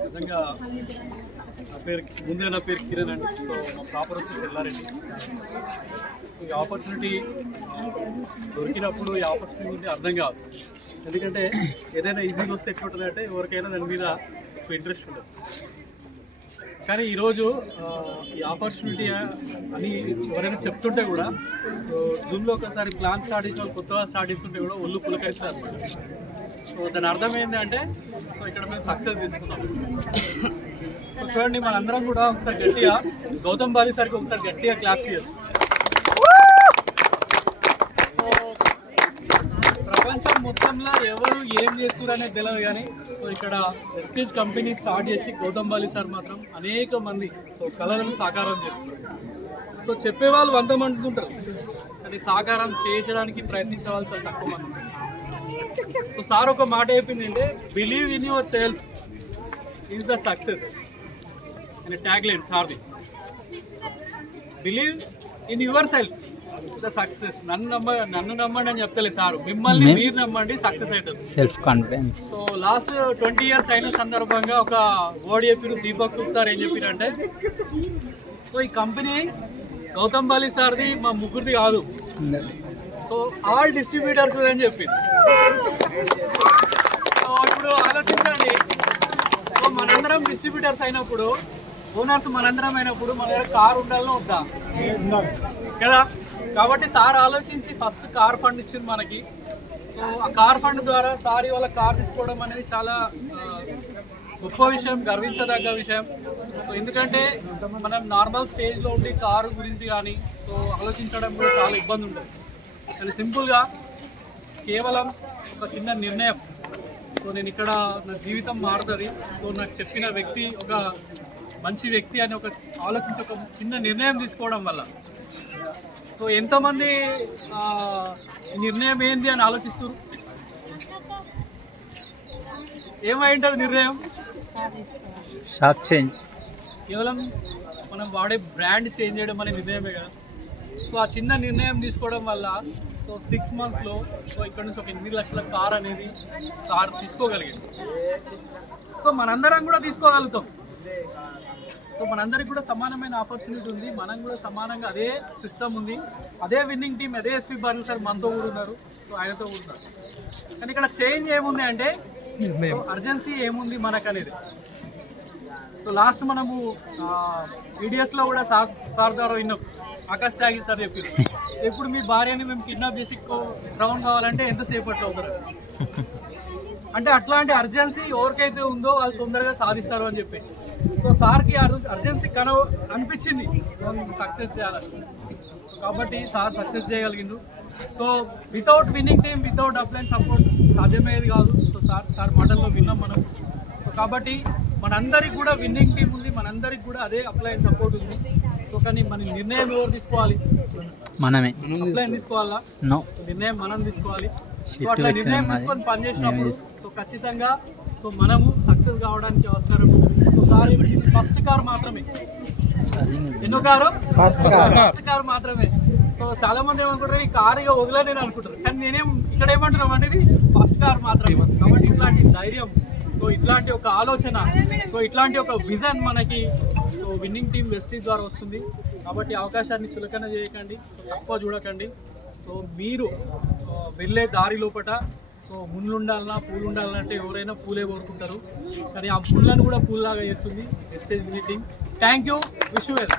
నిజంగా నా పేరు కిరణ్ అండి. సో మా ప్రాపర్ వచ్చి చెల్లారెడ్డి. ఈ ఆపర్చునిటీ దొరికినప్పుడు ఈ ఆపర్చునిటీ గురించి అర్థం కాదు. ఎందుకంటే ఏదైనా ఈజీగా వస్తే ఎక్కువ ఉంటుంది అంటే ఎవరికైనా దాని మీద ఎక్కువ ఇంట్రెస్ట్ ఉండదు. కానీ ఈరోజు ఈ ఆపర్చునిటీ అని ఎవరైనా చెప్తుంటే కూడా జూమ్లో ఒకసారి ప్లాన్ స్టార్ట్ చేసిన వాళ్ళు కొత్తగా స్టార్ట్ చేస్తుంటే కూడా ఒళ్ళు పులకరిస్తారు అనమాట. సో దాని అర్థం ఏంటంటే సో ఇక్కడ మేము సక్సెస్ తీసుకున్నాం. సో చూడండి మనందరం కూడా ఒకసారి గట్టిగా గౌతమ్ బాలి సార్కి ఒకసారి గట్టిగా క్లాప్స్ చేయొచ్చు. ప్రపంచం మొత్తంలో ఎవరు ఏం చేస్తున్నారు అనేది తెలియదు కానీ సో ఇక్కడ వెస్టేజ్ కంపెనీ స్టార్ట్ చేసి గౌతమ్ బాలి సార్ మాత్రం అనేక మంది సో కళలను సాకారం చేస్తున్నారు. సో చెప్పేవాళ్ళు 100 మంది ఉంటారు కానీ సాకారం చేయడానికి ప్రయత్నించే వాళ్ళు చాలా తక్కువ మంది ఉంటారు. సో సార్ ఒక మాట చెప్పింది అంటే believe in yourself is the success అనే ట్యాగ్ లైన్ సార్ది. Believe in yourself the success. నన్ను నమ్మండి అని చెప్తలేదు సార్, మిమ్మల్ని మీరు నమ్మండి, సక్సెస్ అవుతుంది. Self confidence. So last 20 years అయిన సందర్భంగా ఒక వర్డ్ చెప్పిన దీపక్ సుఖ్ సార్ ఏం చెప్పినంటే సో ఈ కంపెనీ గౌతమ్ బాలి సార్ది మా ముగ్గురిది కాదు, సో ఆల్ డిస్ట్రిబ్యూటర్స్ అని చెప్పింది. సో ఇప్పుడు ఆలోచించండి, సో మనందరం డిస్ట్రిబ్యూటర్స్ అయినప్పుడు ఓనర్స్ మనందరం అయినప్పుడు మన దగ్గర కార్ ఉండాలని వద్దా కదా. కాబట్టి సార్ ఆలోచించి ఫస్ట్ కార్ ఫండ్ ఇచ్చింది మనకి. సో ఆ కార్ ఫండ్ ద్వారా సార్ వాళ్ళ కార్ తీసుకోవడం అనేది చాలా గొప్ప విషయం, గర్వించదగ్గ విషయం. సో ఎందుకంటే మనం నార్మల్ స్టేజ్లో ఉండి కారు గురించి కానీ సో ఆలోచించడం కూడా చాలా ఇబ్బంది ఉంటుంది. కానీ సింపుల్గా కేవలం ఒక చిన్న నిర్ణయం, సో నేను ఇక్కడ నా జీవితం మారుతుంది, సో నాకు చెప్పిన వ్యక్తి ఒక మంచి వ్యక్తి అని ఒక ఆలోచించి ఒక చిన్న నిర్ణయం తీసుకోవడం వల్ల సో ఎంతమంది నిర్ణయం ఏంది అని ఆలోచిస్తారు. ఏమై ఉంటుంది నిర్ణయం? Shop change. కేవలం మనం వాడే బ్రాండ్ చేంజ్ చేయడం అనే నిర్ణయమే కదా. సో ఆ చిన్న నిర్ణయం తీసుకోవడం వల్ల సో 6 monthsలో సో ఇక్కడ నుంచి ఒక 8 లక్షల కార్ అనేది సార్ తీసుకోగలిగాడు. సో మనందరం కూడా తీసుకోగలుగుతాం. సో మనందరికి కూడా సమానమైన ఆపర్చునిటీ ఉంది, మనం కూడా సమానంగా అదే సిస్టమ్ ఉంది, అదే విన్నింగ్ టీమ్, అదే ఎస్పీ బార్లు సార్ మనతో కూడా ఉన్నారు, సో ఆయనతో కూడా ఉన్నారు. కానీ ఇక్కడ చేంజ్ ఏముంది అంటే అర్జెన్సీ ఏముంది మనకు అనేది. సో లాస్ట్ మనము ఈడిఎస్లో కూడా సార్ ద్వారా విన్నాం, ఆకాశ్ త్యాగి సార్ చెప్పారు ఎప్పుడు మీ భార్యని మేము కిడ్నాప్ చేసి గ్రౌండ్ కావాలంటే ఎంతసేపట్లో అవుతారు అంటే అట్లాంటి అర్జెన్సీ ఎవరికైతే ఉందో వాళ్ళు తొందరగా సాధిస్తారు అని చెప్పేసి. సో సార్కి అర్జెన్సీ అనిపించింది సక్సెస్ చేయాలని. సో కాబట్టి సార్ సక్సెస్ చేయగలిగిండు. So without winning team, without upline support సాధ్యమయ్యేది కాదు. సో సార్ మాటల్లో విన్నాం మనం. సో కాబట్టి మనందరికి కూడా విన్నింగ్ టీం ఉంది, మనందరికి కూడా అదే అప్లైన్ సపోర్ట్ ఉంది. సో కానీ మన నిర్ణయం ఎవరు తీసుకోవాలి? మనమే. అప్లైన్ తీసుకోవాలా? నిర్ణయం మనం తీసుకోవాలి. సో అట్లా నిర్ణయం తీసుకొని పనిచేసినప్పుడు సో ఖచ్చితంగా సో మనము సక్సెస్ కావడానికి ఆస్కారం ఉంటుంది. సో సార్ ఫస్ట్ కార్ మాత్రమే. ఎన్నో కారు? ఫస్ట్ కార్ మాత్రమే. సో చాలా మంది ఏమనుకుంటారు ఈ కార్ ఇక వదిలేని అనుకుంటారు, కానీ నేనేం ఇక్కడ ఏమంటున్నాం అంటే ఇది ఫస్ట్ కార్ మాత్రమే. కాబట్టి ఇట్లాంటి ధైర్యం, సో ఇట్లాంటి ఒక ఆలోచన, సో ఇట్లాంటి ఒక విజన్ మనకి సో విన్నింగ్ టీమ్ వెస్టీజ్ ద్వారా వస్తుంది. కాబట్టి అవకాశాన్ని చులకన చేయకండి, సో తక్కువ చూడకండి. సో మీరు వెళ్ళే దారి లోపట సో ముళ్ళు ఉండాలన్నా పూలు ఉండాలంటే ఎవరైనా పూలే కోరుకుంటారు, కానీ ఆ ముళ్ళను కూడా పూల్లాగా చేస్తుంది wastage winning team. Thank you. Wish you well.